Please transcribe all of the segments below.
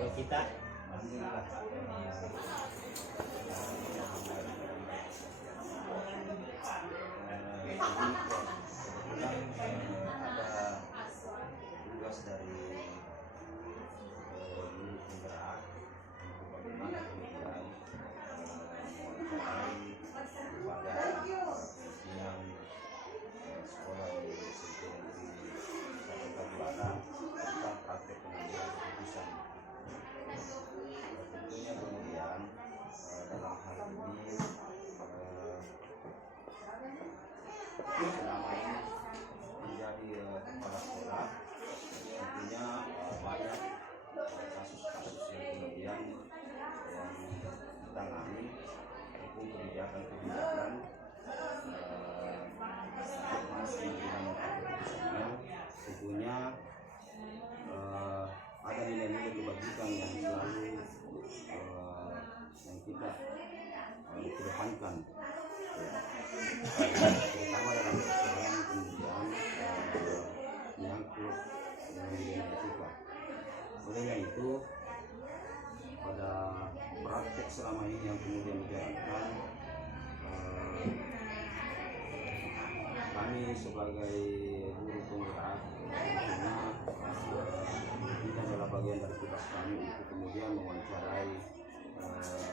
Kalau kita alhamdulillah ada tugas dari guru penggerak untuk bagaimana kemudian pada yang sekolah di SMP Negeri 1 Tabulara tentang praktek pengambilan keputusan. Tentunya kemudian dalam hal ini selama ini menjadi kepala sekolah tentunya banyak kasus-kasus yang kemudian yang ditangani maupun kebijakan-kebijakan pengambilan keputusannya tentunya ada nilai-nilai kebajikan yang selalu yang kita kedepankan terutama dalam persoalan kemudian menyangkut dengan nilai etika. Olehnya itu pada praktek selama ini yang kemudian dijalankan kami sebagai guru penggerak tentunya ini adalah bagian dari tugas kami untuk kemudian mewawancarai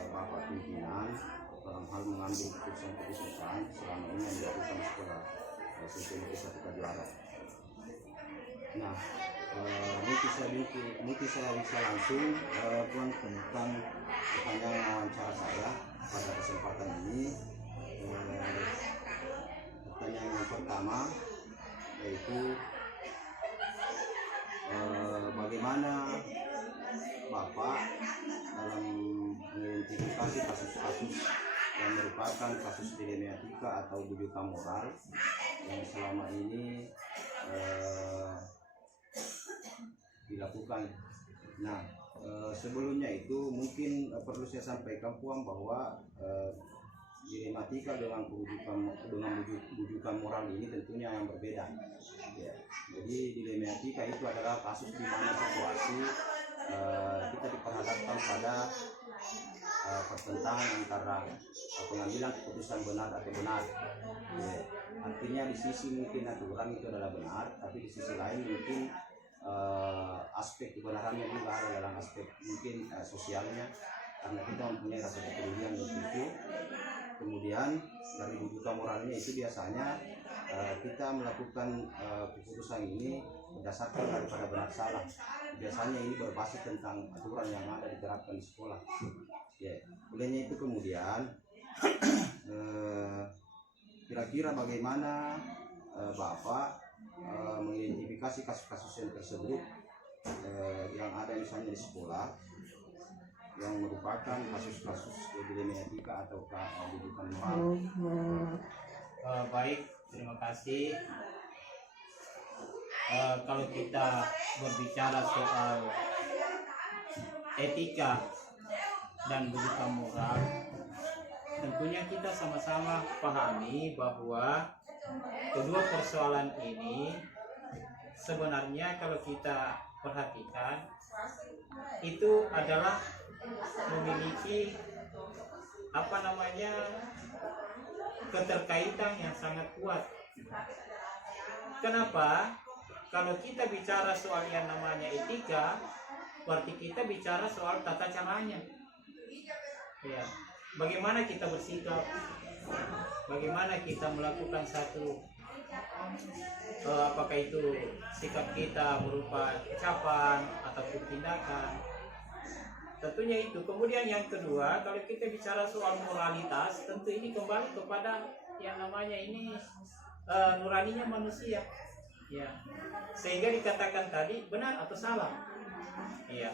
Bapak pimpinan dalam hal mengambil keputusan-keputusan selama ini yang dilakukan sekolah SMP Negeri 1 Tabulara. Nah, mungkin saya bisa langsung Tuan tentang pertanyaan wawancara saya pada kesempatan ini. Pertanyaan yang pertama yaitu bagaimana Bapak dalam mengidentifikasi kasus-kasus yang merupakan kasus dilema etika atau bujukan moral yang selama ini dilakukan. Nah, sebelumnya itu mungkin perlu saya sampaikan Puan bahwa dilematika dengan bujukan moral ini tentunya yang berbeda. Ya. Jadi dilematika itu adalah kasus di mana situasi kita diperhadapkan pada pertentangan antara pengambilan keputusan benar atau benar. Ya. Artinya di sisi mungkin aturan itu adalah benar, tapi di sisi lain mungkin aspek kebenarannya juga ada dalam aspek mungkin sosialnya, karena kita mempunyai rasa kepedulian untuk itu. Kemudian dari bujukan moralnya itu biasanya kita melakukan keputusan ini berdasarkan daripada benar salah. Biasanya ini berbasis tentang aturan yang ada diterapkan di sekolah. Ya, olehnya itu kemudian kira-kira bagaimana Bapak mengidentifikasi kasus-kasus yang tersebut yang ada misalnya di sekolah yang merupakan kasus-kasus dilema etika atau bujukan moral. baik, terima kasih. Kalau kita berbicara soal etika dan bujukan moral, tentunya kita sama-sama pahami bahwa kedua persoalan ini sebenarnya kalau kita perhatikan itu adalah memiliki keterkaitan yang sangat kuat. Kenapa? Kalau kita bicara soal yang namanya etika, berarti kita bicara soal tata caranya. Ya, bagaimana kita bersikap, bagaimana kita melakukan satu apakah itu sikap kita berupa ucapan ataupun tindakan. Tentunya itu. Kemudian yang kedua, kalau kita bicara soal moralitas, tentu ini kembali kepada yang namanya ini nuraninya manusia. Ya. Sehingga dikatakan tadi benar atau salah. Ya.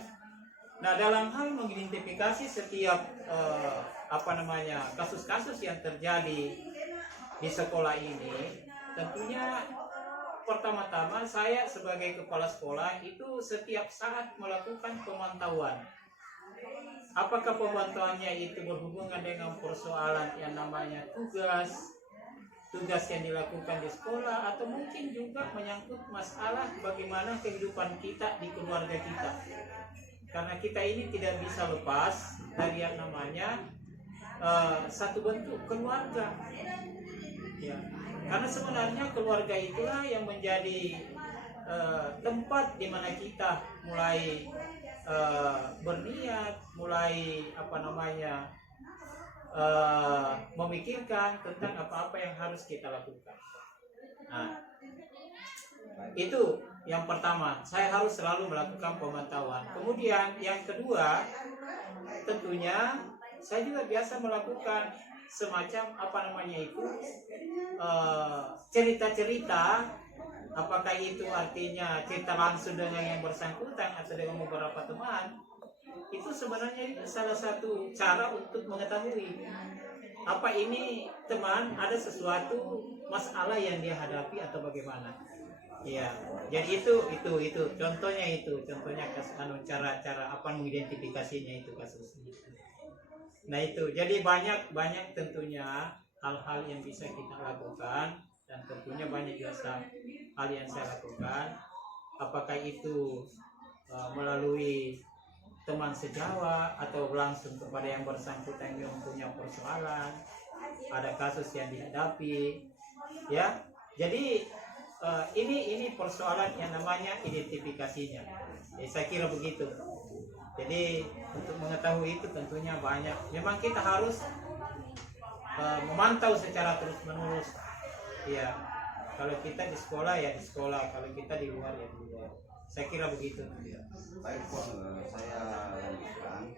Nah, dalam hal mengidentifikasi setiap kasus-kasus yang terjadi di sekolah ini, tentunya pertama-tama saya sebagai kepala sekolah itu setiap saat melakukan pemantauan. Apakah pemantauannya itu berhubungan dengan persoalan yang namanya tugas yang dilakukan di sekolah, atau mungkin juga menyangkut masalah bagaimana kehidupan kita di keluarga kita. karena kita ini tidak bisa lepas dari yang namanya satu bentuk keluarga. Ya, karena sebenarnya keluarga itulah yang menjadi tempat di mana kita mulai berniat, mulai memikirkan tentang apa-apa yang harus kita lakukan. Nah, itu yang pertama, saya harus selalu melakukan pemantauan. Kemudian yang kedua, tentunya saya juga biasa melakukan semacam cerita-cerita, apakah itu artinya cerita langsung dengan yang bersangkutan atau dengan beberapa teman. Itu sebenarnya salah satu cara untuk mengetahui apa ini teman ada sesuatu masalah yang dia hadapi atau bagaimana. Ya, jadi itu contohnya cara mengidentifikasinya itu kasusnya. Nah itu, jadi banyak tentunya hal-hal yang bisa kita lakukan, dan tentunya banyak juga hal yang saya lakukan. Apakah itu melalui teman sejawat atau langsung kepada yang bersangkutan yang punya persoalan, ada kasus yang dihadapi, ya. Jadi ini persoalan yang namanya identifikasinya. Saya kira begitu. Jadi untuk mengetahui itu tentunya banyak. Memang kita harus memantau secara terus-menerus. Ya, kalau kita di sekolah ya di sekolah, kalau kita di luar ya di luar. Saya kira begitu. Baik, saya lanjutkan.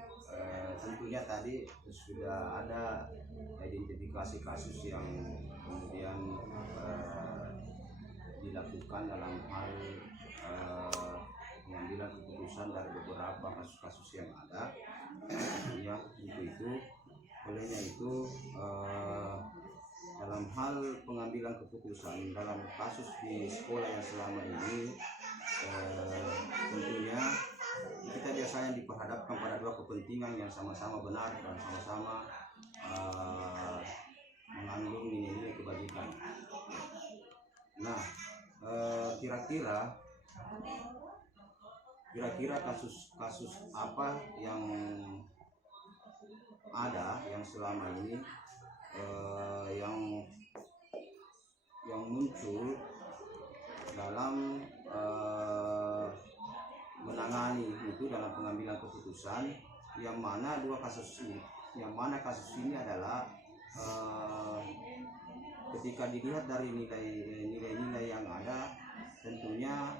Tentunya tadi sudah ada identifikasi kasus yang kemudian dilakukan dalam hal pengambilan keputusan dari beberapa kasus-kasus yang ada. Ya, itu olehnya itu dalam hal pengambilan keputusan dalam kasus di sekolah yang selama ini, tentunya kita biasanya diperhadapkan pada dua kepentingan yang sama-sama benar dan sama-sama mengandung nilai-nilai kebajikan. Nah, kira-kira kasus apa yang ada yang selama ini yang muncul dalam menangani itu dalam pengambilan keputusan, yang mana kasus ini adalah ketika dilihat dari nilai-nilai yang ada, tentunya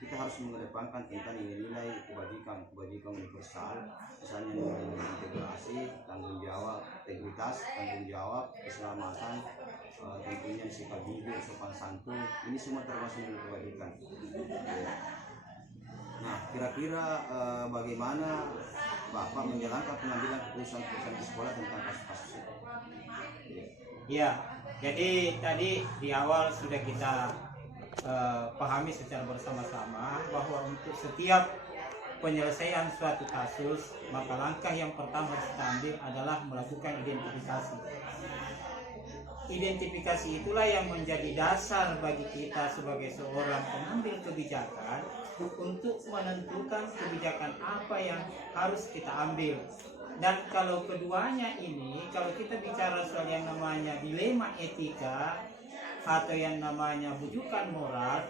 kita harus mengedepankan tentang nilai-nilai kebajikan universal, misalnya nilai integrasi, tanggung jawab, integritas, tanggung jawab, keselamatan, tentunya sikap jujur, sopan santun, ini semua termasuk nilai kebajikan. Nah, kira-kira bagaimana Bapak menjalankan pengambilan keputusan di sekolah tentang kasus-kasus itu? Ya, jadi tadi di awal sudah kita pahami secara bersama-sama bahwa untuk setiap penyelesaian suatu kasus, maka langkah yang pertama harus kita ambil adalah melakukan identifikasi. Identifikasi itulah yang menjadi dasar bagi kita sebagai seorang pengambil kebijakan untuk menentukan kebijakan apa yang harus kita ambil. Dan kalau keduanya ini, kalau kita bicara soal yang namanya dilema etika atau yang namanya bujukan moral,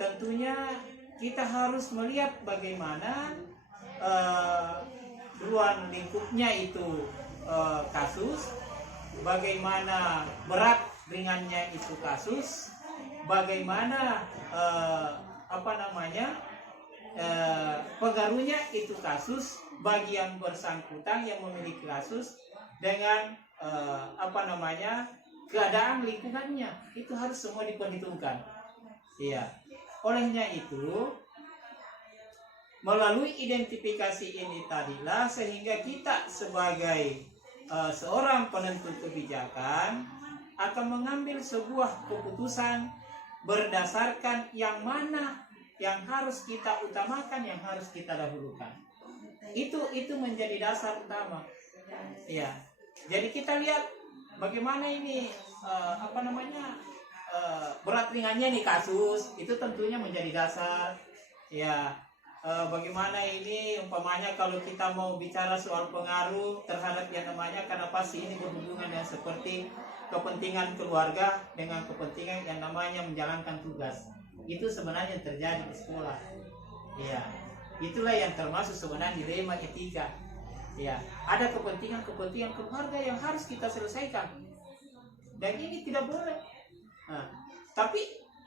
tentunya kita harus melihat bagaimana ruang lingkupnya itu kasus, bagaimana berat ringannya itu kasus, bagaimana pengaruhnya itu kasus bagi yang bersangkutan yang memiliki kasus dengan keadaan lingkungannya. Itu harus semua diperhitungkan. Iya. Olehnya itu, melalui identifikasi ini tadilah sehingga kita sebagai seorang penentu kebijakan akan mengambil sebuah keputusan berdasarkan yang mana yang harus kita utamakan, yang harus kita dahulukan. Itu menjadi dasar utama. Ya. Jadi kita lihat bagaimana ini berat ringannya nih kasus, itu tentunya menjadi dasar. Ya. bagaimana ini umpamanya kalau kita mau bicara soal pengaruh terhadap yang namanya, karena pasti ini berhubungan dengan seperti kepentingan keluarga dengan kepentingan yang namanya menjalankan tugas. Itu sebenarnya yang terjadi di sekolah. Ya, itulah yang termasuk sebenarnya dilema etika. Ya, ada kepentingan keluarga yang harus kita selesaikan. Dan ini tidak boleh. Nah, tapi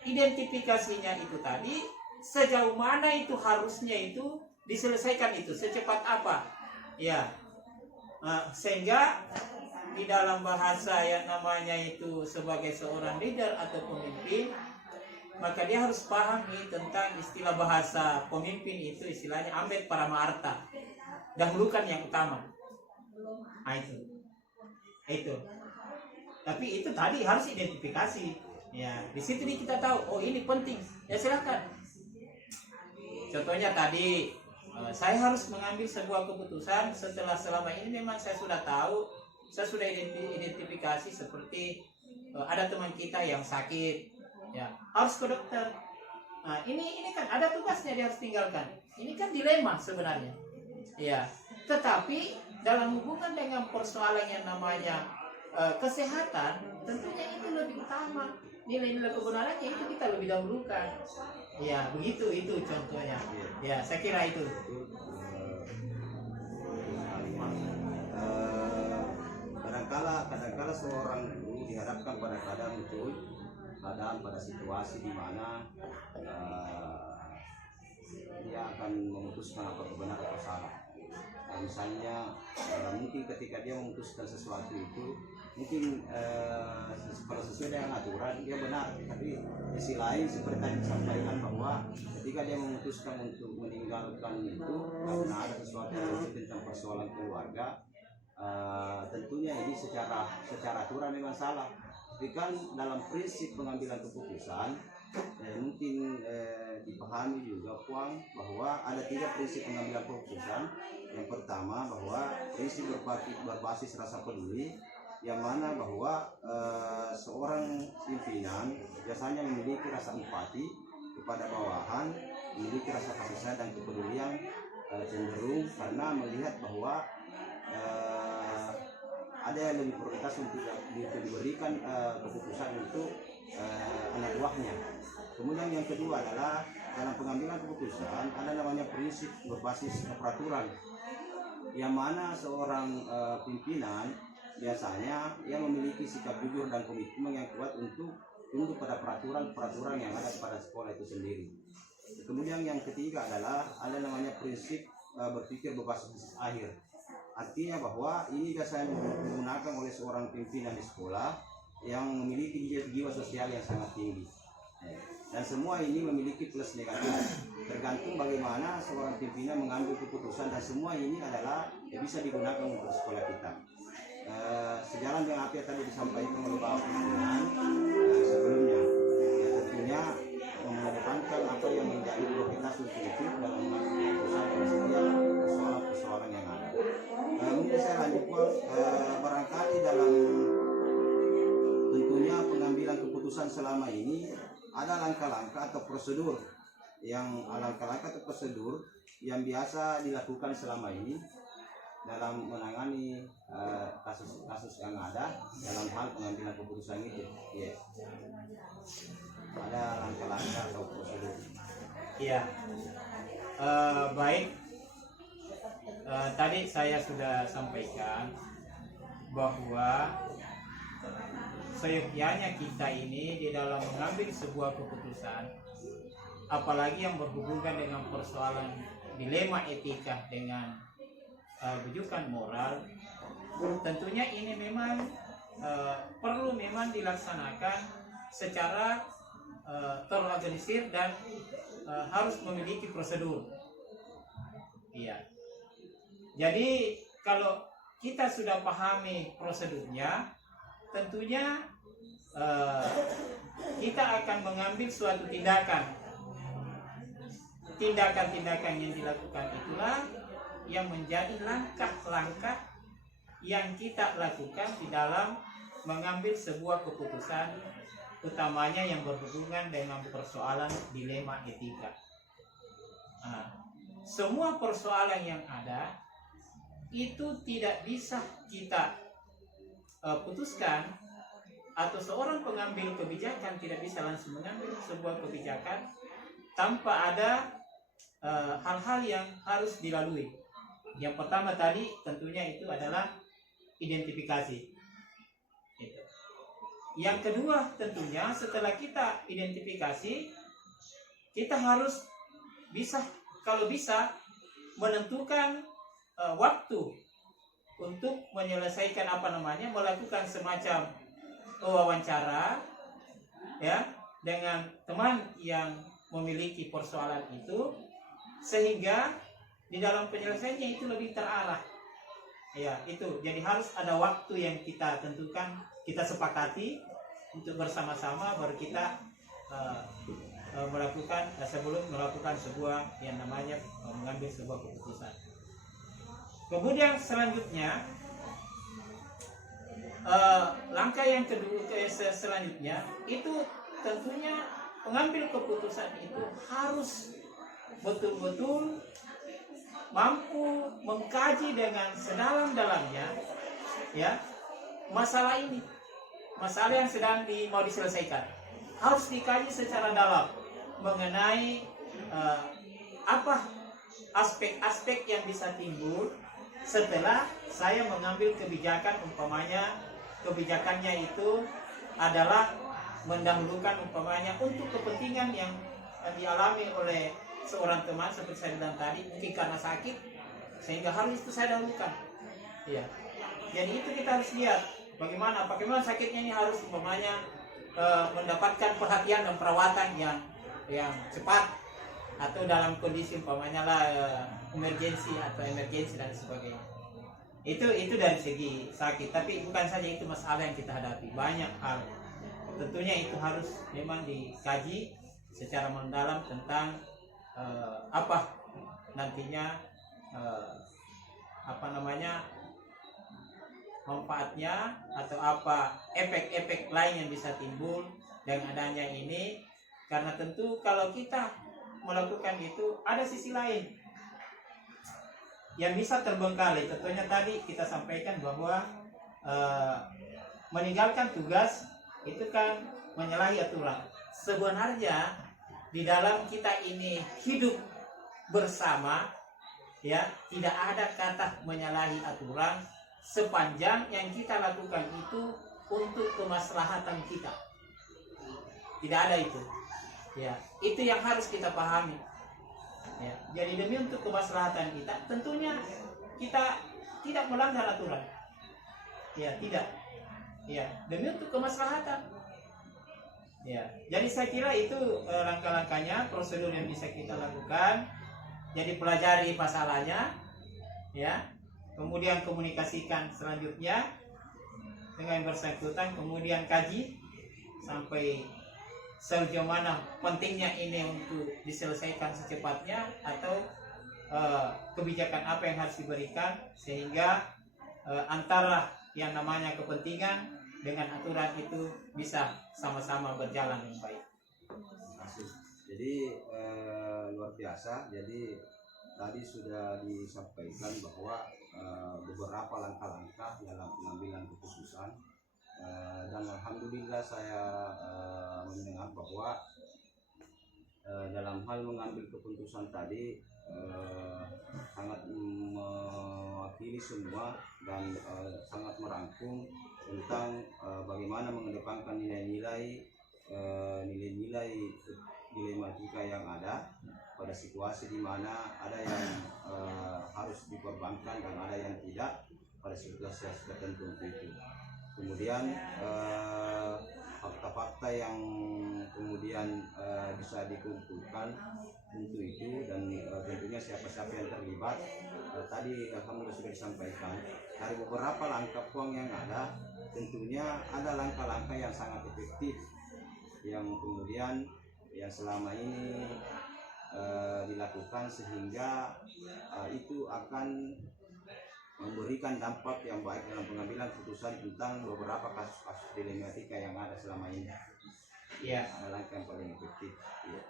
identifikasinya itu tadi, sejauh mana itu harusnya itu diselesaikan itu secepat apa, ya. Sehingga di dalam bahasa yang namanya itu sebagai seorang leader atau pemimpin, maka dia harus paham nih tentang istilah bahasa pemimpin itu, istilahnya ambet parama arta, dahulukan yang utama. Nah, itu. Tapi itu tadi harus identifikasi. Ya, di situ kita tahu, oh ini penting. Ya silakan. Contohnya tadi, saya harus mengambil sebuah keputusan setelah selama ini memang saya sudah tahu, saya sudah identifikasi seperti ada teman kita yang sakit, ya harus ke dokter. Nah, ini kan ada tugasnya dia harus tinggalkan. Ini kan dilema sebenarnya. Ya, tetapi dalam hubungan dengan persoalan yang namanya kesehatan, tentunya itu lebih utama. Nilai-nilai kebenarannya itu kita lebih dahulukan. Ya, begitu itu contohnya. Ya, saya kira itu. Kadangkala seorang guru dihadapkan pada keadaan pada situasi di mana dia akan memutuskan apa benar atau salah. Misalnya mungkin ketika dia memutuskan sesuatu itu mungkin kalau sesuai dengan aturan dia benar, tapi di sisi lain seperti tadi disampaikan bahwa ketika dia memutuskan untuk meninggalkan itu karena ada sesuatu tentang persoalan keluarga, tentunya ini secara aturan memang salah. Tapi kan dalam prinsip pengambilan keputusan mungkin dipahami juga Puang bahwa ada 3 prinsip pengambilan keputusan. Yang pertama bahwa prinsip berbasis rasa peduli, yang mana bahwa seorang pimpinan biasanya memiliki rasa empati kepada bawahan, memiliki rasa kasih sayang dan kepedulian cenderung karena melihat bahwa ada yang lebih prioritas untuk diberikan keputusan untuk anak buahnya. Kemudian yang kedua adalah dalam pengambilan keputusan ada namanya prinsip berbasis peraturan, yang mana seorang pimpinan biasanya yang memiliki sikap jujur dan komitmen yang kuat untuk tunduk pada peraturan yang ada pada sekolah itu sendiri. Kemudian yang ketiga adalah ada namanya prinsip berpikir berbasis akhir. Artinya bahwa ini biasanya digunakan oleh seorang pimpinan di sekolah yang memiliki jiwa sosial yang sangat tinggi. Dan semua ini memiliki plus negatif, tergantung bagaimana seorang pimpinan mengambil keputusan, dan semua ini adalah bisa digunakan untuk sekolah kita. Sejalan dengan apa yang tadi disampaikan oleh Bapak Pimpinan sebelumnya, ya tentunya mengedepankan apa yang menjadi prioritas untuk dalam mengambil keputusan dalam setiap persoalan yang ada. Mungkin saya lanjutkan, barangkali dalam tentunya pengambilan keputusan selama ini ada langkah-langkah atau prosedur yang biasa dilakukan selama ini dalam menangani kasus-kasus yang ada dalam hal pengambilan keputusan itu. Yeah. Ada langkah-langkah atau prosedur. Iya. Baik. Tadi saya sudah sampaikan bahwa seyogyanya kita ini di dalam mengambil sebuah keputusan, apalagi yang berhubungan dengan persoalan dilema etika dengan rujukan moral, tentunya ini memang perlu memang dilaksanakan secara terorganisir dan harus memiliki prosedur. Iya. Jadi kalau kita sudah pahami prosedurnya, tentunya kita akan mengambil suatu tindakan. Tindakan-tindakan yang dilakukan itulah yang menjadi langkah-langkah yang kita lakukan di dalam mengambil sebuah keputusan, utamanya yang berhubungan dengan persoalan dilema etika. semua persoalan yang ada itu tidak bisa kita putuskan, atau seorang pengambil kebijakan tidak bisa langsung mengambil sebuah kebijakan tanpa ada hal-hal yang harus dilalui. Yang pertama tadi tentunya itu adalah identifikasi. Gitu. Yang kedua tentunya setelah kita identifikasi, kita harus bisa, kalau bisa, menentukan waktu untuk menyelesaikan melakukan semacam wawancara ya dengan teman yang memiliki persoalan itu, sehingga di dalam penyelesaiannya itu lebih terarah. Ya, itu. Jadi harus ada waktu yang kita tentukan, kita sepakati untuk bersama-sama baru kita melakukan sebelum melakukan sebuah yang namanya mengambil sebuah keputusan. Kemudian selanjutnya langkah yang kedua selanjutnya itu tentunya pengambil keputusan itu harus betul-betul mampu mengkaji dengan sedalam-dalamnya ya masalah ini, masalah yang sedang mau diselesaikan. Harus dikaji secara dalam mengenai apa aspek-aspek yang bisa timbul setelah saya mengambil kebijakan, umpamanya kebijakannya itu adalah mendahulukan umpamanya untuk kepentingan yang dialami oleh seorang teman seperti saya bilang tadi, mungkin karena sakit sehingga harus itu saya dahulukan. Ya. Jadi itu kita harus lihat bagaimana sakitnya ini harus umpamanya mendapatkan perhatian dan perawatan yang cepat, atau dalam kondisi umpamanya emergensi dan sebagainya. Itu dari segi sakit, tapi bukan saja itu masalah yang kita hadapi, banyak hal. Tentunya itu harus memang dikaji secara mendalam tentang apa nantinya manfaatnya atau apa efek-efek lain yang bisa timbul dengan adanya ini. Karena tentu kalau kita melakukan itu ada sisi lain yang bisa terbengkalai. Contohnya tadi kita sampaikan bahwa meninggalkan tugas itu kan menyalahi aturan. Sebenarnya di dalam kita ini hidup bersama ya tidak ada kata menyalahi aturan sepanjang yang kita lakukan itu untuk kemaslahatan kita. Tidak ada itu. Ya, itu yang harus kita pahami. Ya, jadi demi untuk kemaslahatan kita, tentunya kita tidak melanggar aturan. Ya, tidak. Ya, demi untuk kemaslahatan. Ya, jadi saya kira itu langkah-langkahnya, prosedur yang bisa kita lakukan. Jadi pelajari masalahnya, ya. Kemudian komunikasikan selanjutnya dengan bersangkutan, kemudian kaji sampai sejauh mana pentingnya ini untuk diselesaikan secepatnya, atau kebijakan apa yang harus diberikan sehingga antara yang namanya kepentingan dengan aturan itu bisa sama-sama berjalan dengan baik. Jadi luar biasa. Jadi tadi sudah disampaikan bahwa beberapa langkah-langkah dalam pengambilan keputusan, dan alhamdulillah saya mendengar bahwa dalam hal mengambil keputusan tadi sangat mewakili semua dan sangat merangkum tentang bagaimana mengedepankan nilai-nilai dilematika yang ada pada situasi di mana ada yang harus dikorbankan dan ada yang tidak pada situasi tertentu itu. Kemudian fakta-fakta yang kemudian bisa dikumpulkan untuk itu, dan tentunya siapa-siapa yang terlibat tadi alhamdulillah sudah disampaikan. Dari beberapa langkah poin yang ada, tentunya ada langkah-langkah yang sangat efektif yang kemudian yang selama ini dilakukan sehingga itu akan memberikan dampak yang baik dalam pengambilan keputusan tentang beberapa kasus-kasus dilematika yang ada selama ini. Ya, ada langkah yang paling efektif. Ya.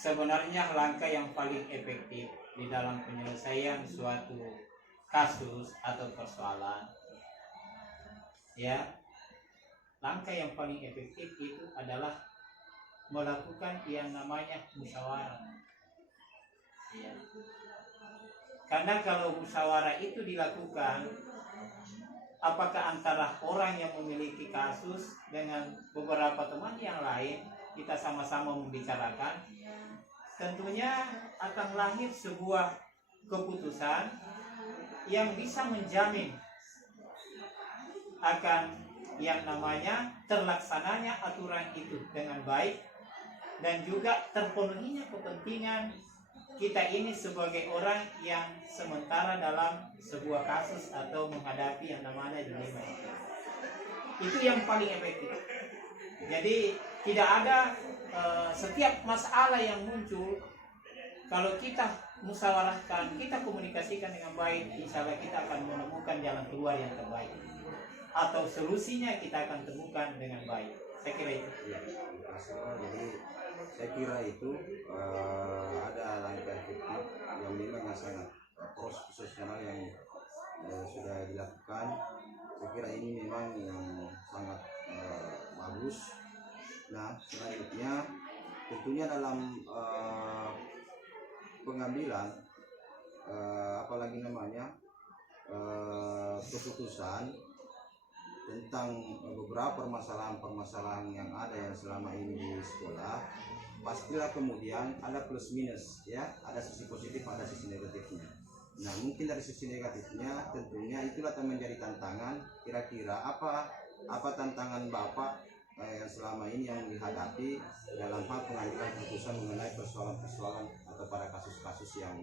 sebenarnya langkah yang paling efektif di dalam penyelesaian suatu kasus atau persoalan, ya, langkah yang paling efektif itu adalah melakukan yang namanya musyawarah. Ya. Karena kalau musyawarah itu dilakukan, apakah antara orang yang memiliki kasus dengan beberapa teman yang lain, kita sama-sama membicarakan, tentunya akan lahir sebuah keputusan yang bisa menjamin akan yang namanya terlaksananya aturan itu dengan baik dan juga terpenuhinya kepentingan kita ini sebagai orang yang sementara dalam sebuah kasus atau menghadapi yang namanya dilema. Itu yang paling efektif. Jadi tidak ada setiap masalah yang muncul, kalau kita musyawarahkan, kita komunikasikan dengan baik, insya Allah kita akan menemukan jalan keluar yang terbaik, atau solusinya kita akan temukan dengan baik. Saya kira itu. Ya, jadi saya kira itu ada langkah efektif yang memang sangat profesional yang sudah dilakukan. Saya kira ini memang yang sangat bagus. Nah, selanjutnya tentunya dalam pengambilan apalagi namanya keputusan tentang beberapa permasalahan yang ada yang selama ini di sekolah, pastilah kemudian ada plus minus, ya, ada sisi positif, ada sisi negatifnya. Nah, mungkin dari sisi negatifnya tentunya itulah yang menjadi tantangan. Kira-kira apa tantangan Bapak yang selama ini yang dihadapi dalam hal pengambilan keputusan mengenai persoalan-persoalan atau pada kasus-kasus yang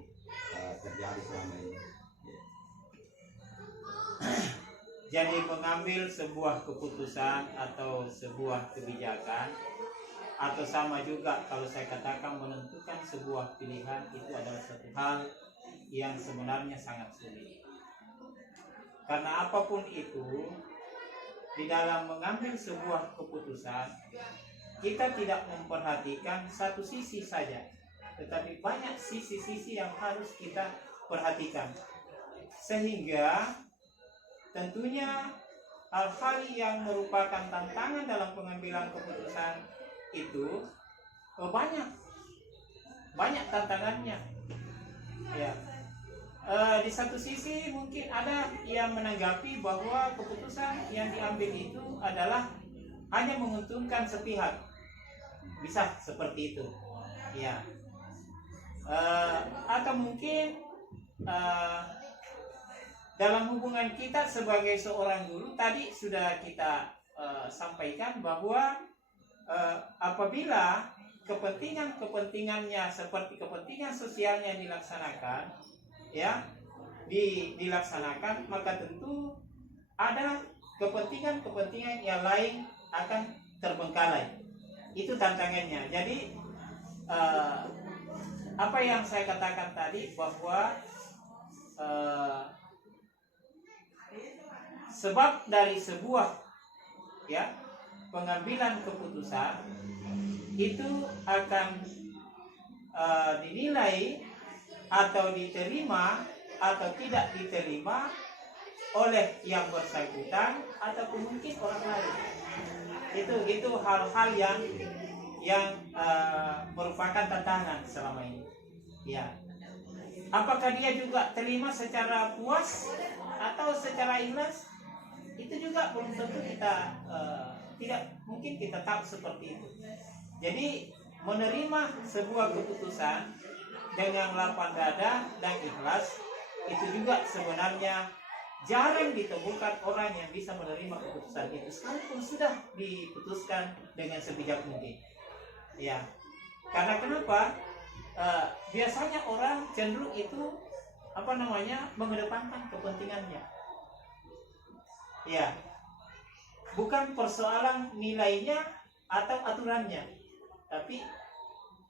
terjadi selama ini? Jadi mengambil sebuah keputusan atau sebuah kebijakan, atau sama juga kalau saya katakan menentukan sebuah pilihan, itu adalah satu hal yang sebenarnya sangat sulit. Karena apapun itu, di dalam mengambil sebuah keputusan, kita tidak memperhatikan satu sisi saja, tetapi banyak sisi-sisi yang harus kita perhatikan. Sehingga tentunya hal-hal yang merupakan tantangan dalam pengambilan keputusan itu banyak tantangannya. Ya, di satu sisi mungkin ada yang menanggapi bahwa keputusan yang diambil itu adalah hanya menguntungkan sepihak, bisa seperti itu. Ya, atau mungkin dalam hubungan kita sebagai seorang guru, tadi sudah kita sampaikan bahwa apabila kepentingannya seperti kepentingan sosialnya dilaksanakan, ya, dilaksanakan, maka tentu ada kepentingan yang lain akan terbengkalai. Itu tantangannya. Jadi apa yang saya katakan tadi bahwa sebab dari sebuah, ya, pengambilan keputusan itu akan dinilai atau diterima atau tidak diterima oleh yang bersangkutan ataupun mungkin orang lain. Itu hal-hal yang merupakan tantangan selama ini. Ya. Apakah dia juga terima secara puas atau secara ikhlas? Itu juga belum tentu kita tidak mungkin kita tahu seperti itu. Jadi menerima sebuah keputusan dengan lapang dada dan ikhlas itu juga sebenarnya jarang ditemukan orang yang bisa menerima keputusan itu sekalipun sudah diputuskan dengan sebijak mungkin. Ya, karena kenapa? Biasanya orang cenderung itu mengedepankan kepentingannya. Ya, bukan persoalan nilainya atau aturannya, tapi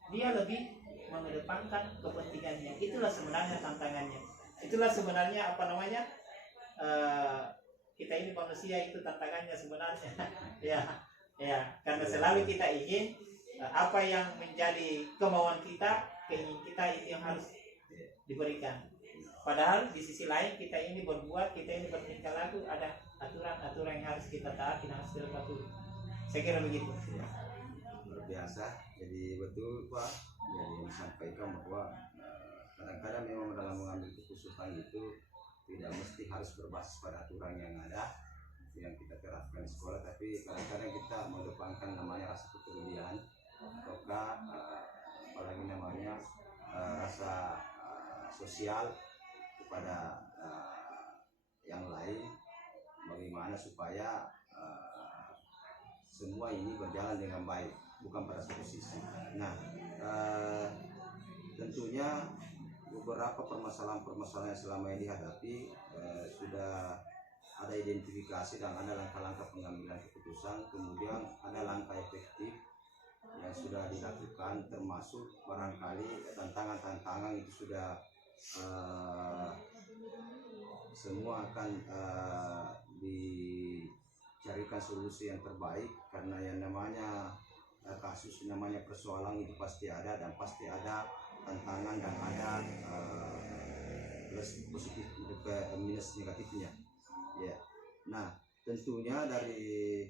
dia lebih mengedepankan kepentingannya. Itulah sebenarnya tantangannya. Itulah sebenarnya kita ini manusia, itu tantangannya sebenarnya. Ya, karena selalu kita ingin apa yang menjadi kemauan kita, keinginan kita itu yang harus diberikan. Padahal di sisi lain kita ini berbuat, kita ini bertingkah laku, ada aturan-aturan yang harus kita taati dan harus kita patuhi. Saya kira begitu. Ya, luar biasa. Jadi betul Pak, jadi disampaikan bahwa kadang-kadang memang dalam mengambil keputusan itu tidak mesti harus berbasis pada aturan yang ada yang kita terapkan di sekolah, tapi kadang-kadang kita mengedepankan namanya rasa kepedulian ataukah apalagi namanya rasa sosial kepada yang lain, bagaimana supaya semua ini berjalan dengan baik, bukan pada satu sisi. Nah, tentunya beberapa permasalahan-permasalahan yang selama ini dihadapi sudah ada identifikasi dan ada langkah-langkah pengambilan keputusan, kemudian ada langkah efektif yang sudah dilakukan, termasuk barangkali tantangan-tantangan itu sudah semua akan dicarikan solusi yang terbaik, karena yang namanya kasus, namanya persoalan itu pasti ada dan pasti ada tantangan dan ada plus positif minus negatifnya. Ya, nah tentunya dari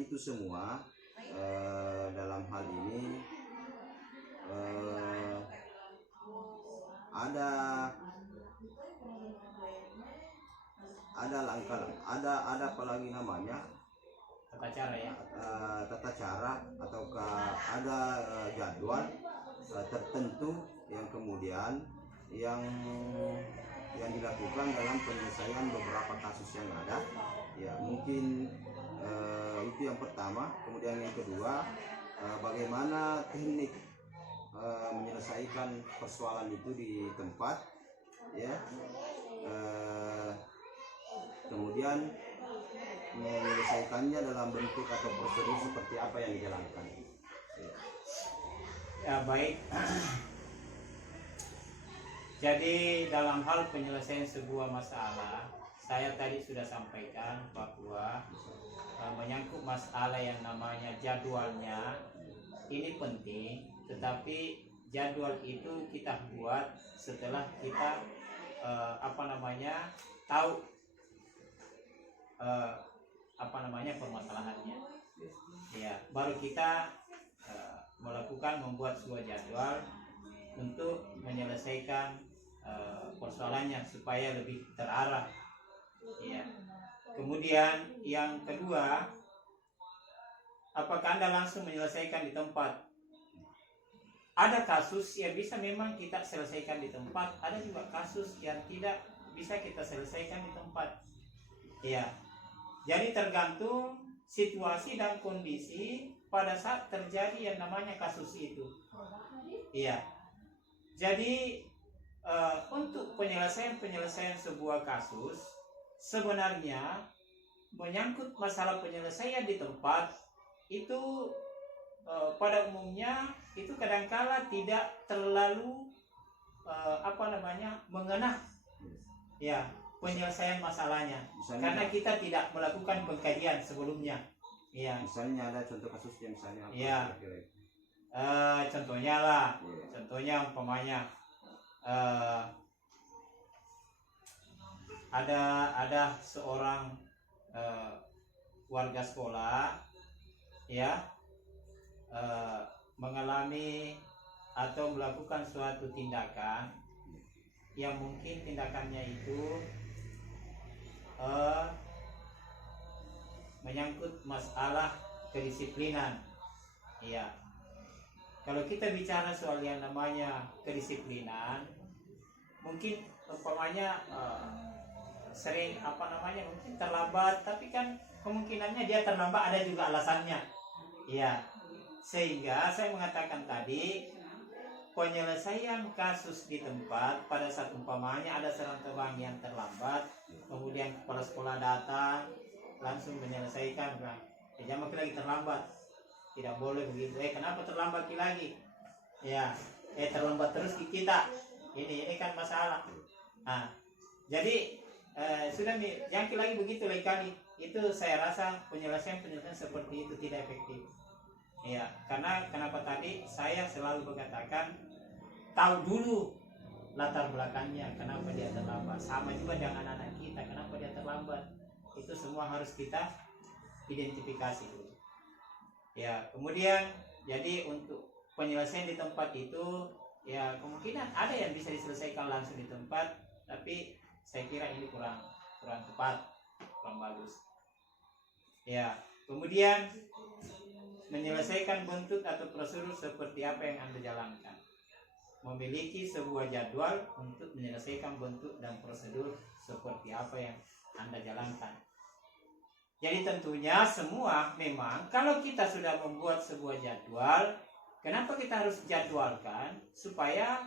itu semua dalam hal ini ada langkah, ada apalagi namanya Tata cara ya. Tata cara ataukah ada jadwal tertentu yang kemudian yang dilakukan dalam penyelesaian beberapa kasus yang ada. Ya, mungkin itu yang pertama. Kemudian yang kedua, bagaimana teknik menyelesaikan persoalan itu di tempat, ya. Kemudian menyelesaikannya dalam bentuk atau prosedur seperti apa yang dijalankan. Ya, baik. Jadi dalam hal penyelesaian sebuah masalah, saya tadi sudah sampaikan bahwa menyangkut masalah yang namanya jadwalnya ini penting, tetapi jadwal itu kita buat setelah kita tahu permasalahannya. Ya, baru kita membuat sebuah jadwal untuk menyelesaikan persoalannya supaya lebih terarah. Ya. Kemudian yang kedua, apakah Anda langsung menyelesaikan di tempat? Ada kasus yang bisa memang kita selesaikan di tempat, ada juga kasus yang tidak bisa kita selesaikan di tempat. Ya. Jadi tergantung situasi dan kondisi pada saat terjadi yang namanya kasus itu. Iya. Jadi untuk penyelesaian sebuah kasus, sebenarnya menyangkut masalah penyelesaian di tempat itu pada umumnya itu kadangkala tidak terlalu mengena ya penyelesaian masalahnya, misalnya, karena kita tidak melakukan pengkajian sebelumnya. Ya. Misalnya ada contoh kasusnya, misalnya apa? Ya. Contohnya lah, contohnya umpamanya ada seorang warga sekolah ya mengalami atau melakukan suatu tindakan yang mungkin tindakannya itu menyangkut masalah kedisiplinan. Ya. Kalau kita bicara soal yang namanya kedisiplinan, mungkin umpamanya sering mungkin terlambat, tapi kan kemungkinannya dia terlambat ada juga alasannya. Ya. Sehingga saya mengatakan tadi penyelesaian kasus di tempat pada saat umpamanya ada seorang terbang yang terlambat, kemudian kepala sekolah datang langsung menyelesaikan, jangan lagi terlambat. Tidak boleh begitu. Kenapa terlambat lagi? Ya, terlambat terus kita. Ini kan masalah. Nah, jadi sudah nih, jangan lagi begitu lagi kali. itu saya rasa penyelesaian seperti itu tidak efektif. Ya, karena kenapa tadi saya selalu berkatakan tahu dulu latar belakangnya kenapa dia terlambat. Sama juga dengan anak kita, kenapa dia terlambat. Itu semua harus kita identifikasi dulu. Ya, kemudian jadi untuk penyelesaian di tempat itu ya kemungkinan ada yang bisa diselesaikan langsung di tempat, tapi saya kira ini kurang tepat, kurang bagus. Ya, kemudian menyelesaikan bentuk atau prosedur seperti apa yang Anda jalankan. Memiliki sebuah jadwal untuk menyelesaikan bentuk dan prosedur seperti apa yang Anda jalankan. Jadi tentunya semua memang kalau kita sudah membuat sebuah jadwal, kenapa kita harus jadwalkan supaya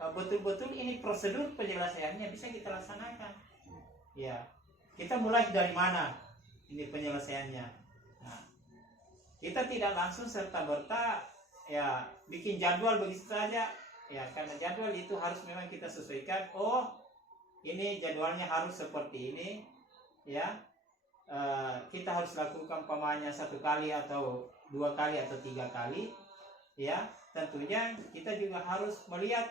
betul-betul ini prosedur penyelesaiannya bisa kita laksanakan. Ya, kita mulai dari mana ini penyelesaiannya. Nah, kita tidak langsung serta-merta ya bikin jadwal begitu saja. Ya, karena jadwal itu harus memang kita sesuaikan. Oh, ini jadwalnya harus seperti ini. Ya, kita harus lakukan pamannya 1 kali atau 2 kali atau 3 kali. Ya, tentunya kita juga harus melihat,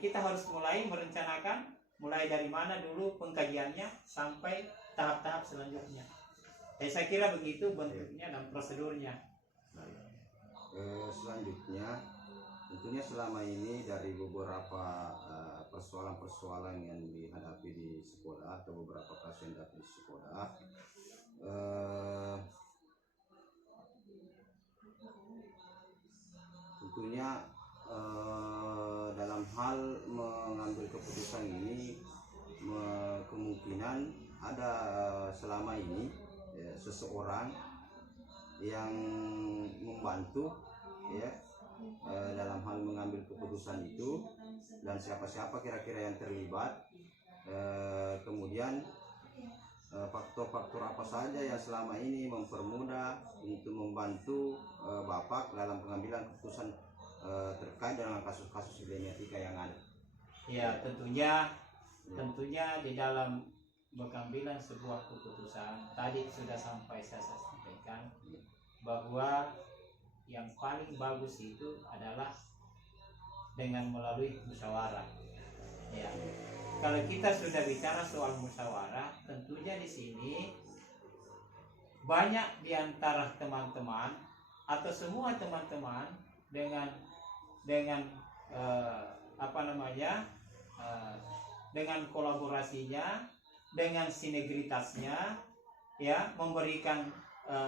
kita harus mulai merencanakan mulai dari mana dulu pengkajiannya sampai tahap-tahap selanjutnya. Saya kira begitu bentuknya dan prosedurnya. Selanjutnya tentunya selama ini dari beberapa persoalan-persoalan yang dihadapi di sekolah atau beberapa kasus yang dihadapi di sekolah, tentunya dalam hal mengambil keputusan ini kemungkinan ada selama ini seseorang yang membantu ya dalam hal mengambil keputusan itu, dan siapa-siapa kira-kira yang terlibat, kemudian faktor-faktor apa saja yang selama ini mempermudah untuk membantu Bapak dalam pengambilan keputusan terkait dengan kasus-kasus dilematika yang ada. Ya, tentunya di dalam pengambilan sebuah keputusan tadi sudah sampai saya sampaikan bahwa yang paling bagus itu adalah dengan melalui musyawarah. Ya, kalau kita sudah bicara soal musyawarah, tentunya di sini banyak di antara teman-teman atau semua teman-teman dengan dengan kolaborasinya, dengan sinergitasnya, ya, memberikan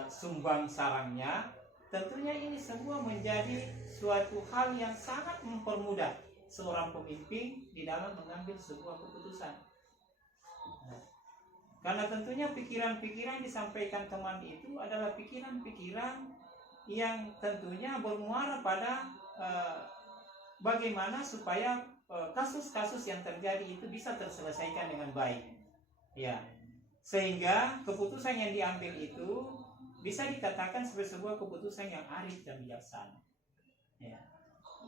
sumbang sarangnya. Tentunya ini semua menjadi suatu hal yang sangat mempermudah seorang pemimpin di dalam mengambil sebuah keputusan. Karena tentunya pikiran-pikiran yang disampaikan teman itu adalah pikiran-pikiran yang tentunya bermuara pada bagaimana supaya kasus-kasus yang terjadi itu bisa terselesaikan dengan baik. Ya, sehingga keputusan yang diambil itu bisa dikatakan sebagai sebuah keputusan yang arif dan bijaksana. Ya.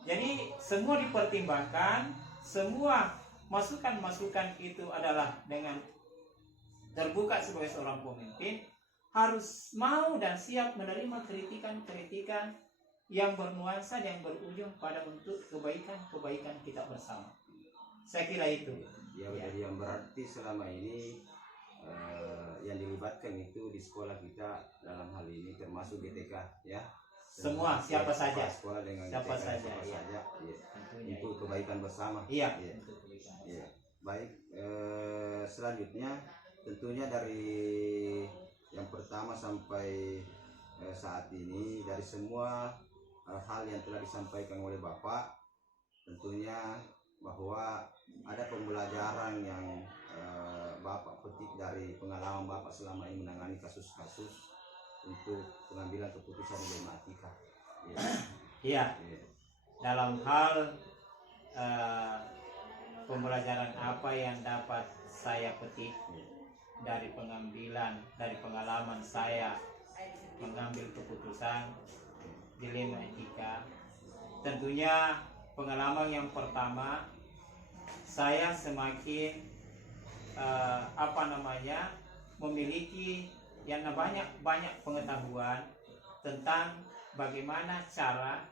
Jadi semua dipertimbangkan, semua masukan-masukan itu adalah dengan terbuka sebagai seorang pemimpin, harus mau dan siap menerima kritikan-kritikan yang bernuansa dan berujung pada untuk kebaikan-kebaikan kita bersama. Saya kira itu. Ya, jadi yang berarti selama ini yang dilibatkan itu di sekolah kita dalam hal ini termasuk GTK, ya. Semua, siapa saja. Sekolah dengan Siapa GTK, saja, siapa ya. saja, ya. Tentunya Untuk itu. kebaikan bersama. Iya. Ya. Untuk kebaikan. Ya. Baik, selanjutnya tentunya dari yang pertama sampai saat ini, dari semua hal yang telah disampaikan oleh Bapak, tentunya bahwa ada pembelajaran yang Bapak petik dari pengalaman Bapak selama ini menangani kasus-kasus untuk pengambilan keputusan dilematika. Ya. Iya. Ya. Dalam hal pembelajaran apa yang dapat saya petik dari pengalaman saya mengambil keputusan dilema etika. Tentunya pengalaman yang pertama, saya semakin memiliki yang banyak pengetahuan tentang bagaimana cara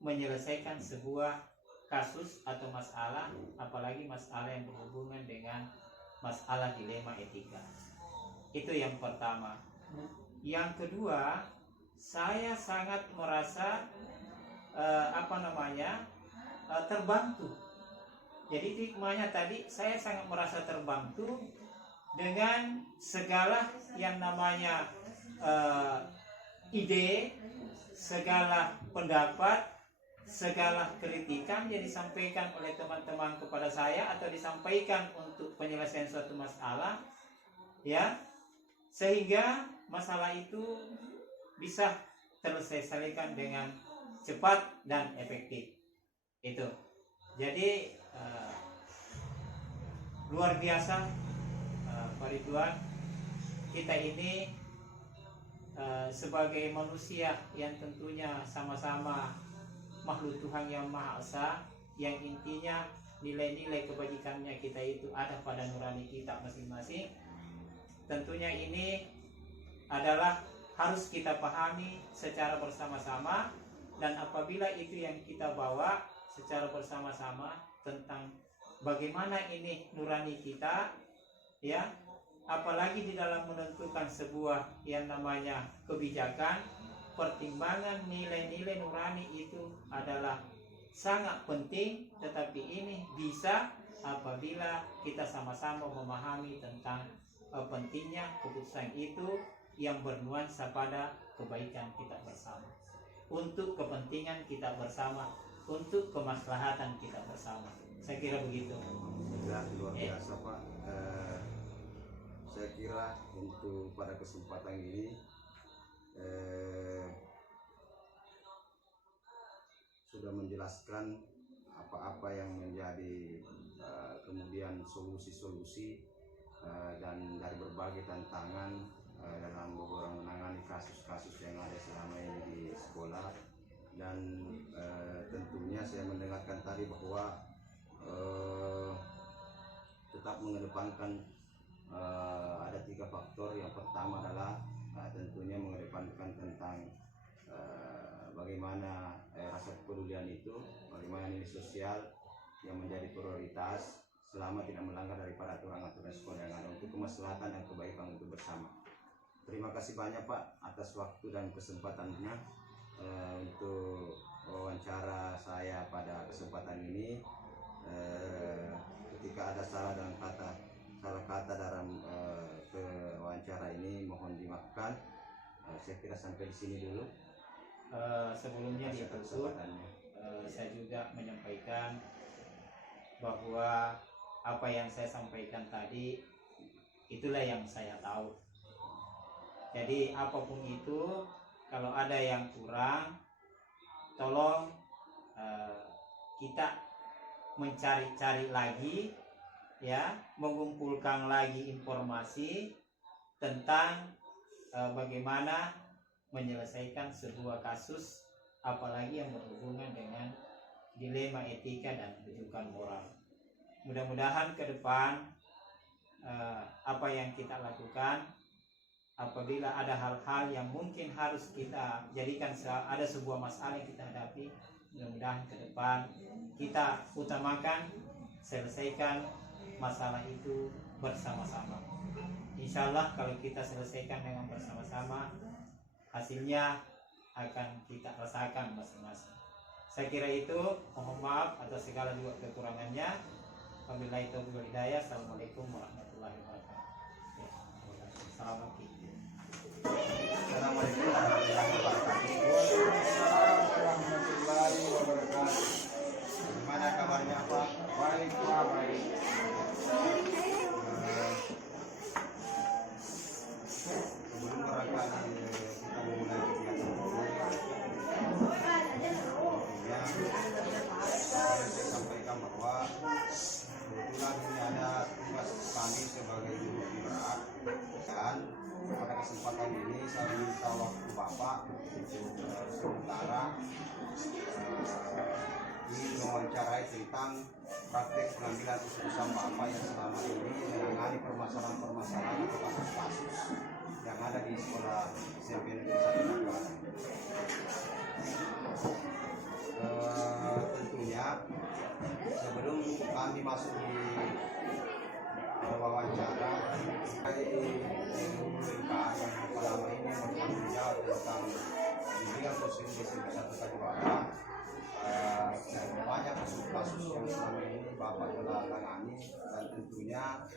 menyelesaikan sebuah kasus atau masalah, apalagi masalah yang berhubungan dengan masalah dilema etika. Itu yang pertama. Yang kedua, saya sangat merasa terbantu. Jadi hikmahnya tadi, saya sangat merasa terbantu dengan segala yang namanya ide, segala pendapat, segala kritikan yang disampaikan oleh teman-teman kepada saya atau disampaikan untuk penyelesaian suatu masalah, ya, sehingga masalah itu bisa terselesaikan dengan cepat dan efektif. Itu. Jadi luar biasa, Pak Ridwan, kita ini sebagai manusia yang tentunya sama-sama makhluk Tuhan yang Maha Esa, yang intinya nilai-nilai kebajikannya kita itu ada pada nurani kita masing-masing. Tentunya ini adalah harus kita pahami secara bersama-sama, dan apabila itu yang kita bawa secara bersama-sama tentang bagaimana ini nurani kita, ya, apalagi di dalam menentukan sebuah yang namanya kebijakan, pertimbangan nilai-nilai nurani itu adalah sangat penting. Tetapi ini bisa apabila kita sama-sama memahami tentang pentingnya keputusan itu yang bernuansa pada kebaikan kita bersama, untuk kepentingan kita bersama, untuk kemaslahatan kita bersama. Saya kira begitu. Ya, luar biasa Pak. Saya kira untuk pada kesempatan ini sudah menjelaskan apa-apa yang menjadi kemudian solusi-solusi dan dari berbagai tantangan dalam menangani kasus-kasus yang ada selama ini di sekolah. Dan tentunya saya mendengarkan tadi bahwa tetap mengedepankan ada 3 faktor. Yang pertama adalah tentunya mengedepankan tentang bagaimana rasa kepedulian itu, bagaimana nilai sosial yang menjadi prioritas selama tidak melanggar daripada aturan-aturan sekolah yang ada untuk kemaslahatan dan kebaikan untuk bersama. Terima kasih banyak Pak atas waktu dan kesempatannya untuk wawancara saya pada kesempatan ini. Ketika ada salah kata dalam wawancara ini mohon dimaafkan. Saya kira sampai di sini dulu. Sebelumnya ditutup, saya juga menyampaikan bahwa apa yang saya sampaikan tadi itulah yang saya tahu. Jadi apapun itu, kalau ada yang kurang, tolong kita mencari-cari lagi, ya, mengumpulkan lagi informasi tentang bagaimana menyelesaikan sebuah kasus, apalagi yang berhubungan dengan dilema etika dan rujukan moral. Mudah-mudahan ke depan apa yang kita lakukan, apabila ada hal-hal yang mungkin harus kita jadikan ada sebuah masalah yang kita hadapi, mudah-mudahan ke depan kita utamakan selesaikan masalah itu bersama-sama. Insya Allah kalau kita selesaikan dengan bersama-sama, hasilnya akan kita rasakan masing-masing. Saya kira itu. Mohon maaf atas segala juga kekurangannya. Wabillahi taufiq wal hidayah. Assalamualaikum warahmatullahi wabarakatuh. Assalamualaikum warahmatullahi wabarakatuh. Gimana kabarnya Pak? Baik Pak, baik. Sebelum barangkali kita memulai kegiatan saya sampaikan bahwa kebetulan ini ada tugas kami sebagai guru pemberat, dan pada kesempatan ini saya minta waktu Bapak untuk sementara ingin mewawancarai tentang praktek pengambilan keputusan Bapak yang selama ini menangani permasalahan-permasalahan atau kasus-kasus yang ada di sekolah SMP Negeri 1 Nakuara. Tentunya sebelum kami masuk di wawancara pemerintahan yang selama ini bertanggung jawab tentang pendidikan dosen di SMP 1 Nakuara, banyak kasus-kasus yang selama ini Bapak telah tangani dan tentunya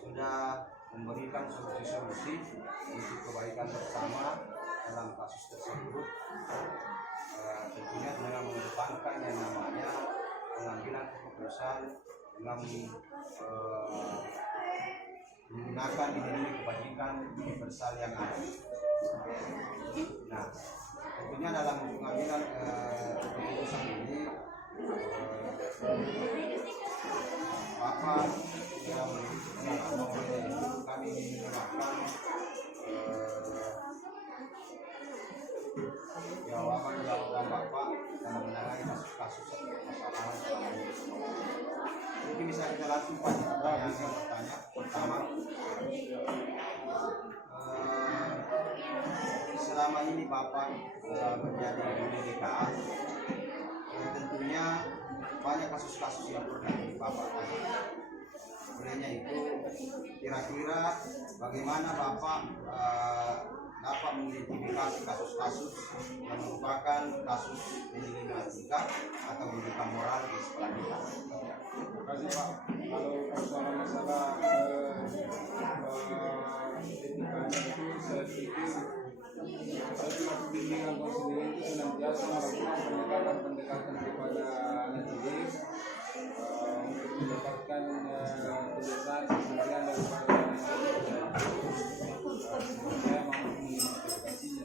sudah memberikan solusi-solusi untuk kebaikan bersama dalam kasus tersebut, tentunya dengan mengedepankan yang namanya pengambilan keputusan dengan menggunakan nilai kebajikan universal yang ada. Nah, tentunya dalam pengambilan keputusan ini Bapak yang kami menyerahkan jawaban Bapak dalam menangani kasus-kasus permasalahan selama ini. Mungkin bisa kita langsung Pak yang bertanya pertama, selama ini Bapak menjadi DKA, tentunya banyak kasus-kasus yang pernah Bapak tangani. Olehnya itu, kira-kira bagaimana Bapak dapat mengidentifikasi kasus-kasus yang merupakan kasus kriminalitas atau pendidikan moral di sekolah kita? Terima kasih Pak. Kalau persoalan masalah etikanya itu saya pikir setelah bimbingan konseling itu senantiasa melakukan pendekatan kepada anak didik untuk mendapatkan kebiasaan keseharian daripada saya mampu mengidentifikasinya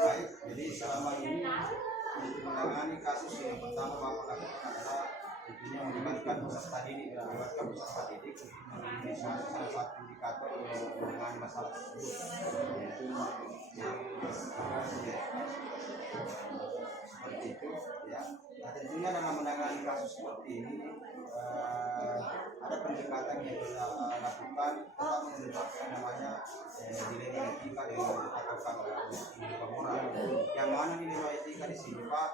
Baik, jadi selama ini untuk menangani kasus yang pertama Bapak lakukan adalah tentunya melibatkan peserta didik, untuk menjadi salah satu indikator untuk menangani masalah tersebut, yaitu seperti itu ya. Nah, tentunya dalam menangani kasus seperti ini ada pendekatan yang kita lakukan tetap menetapkan namanya nilai etika dengan menetapkan nilai moral. Yang mana nilai etika di sini Pak,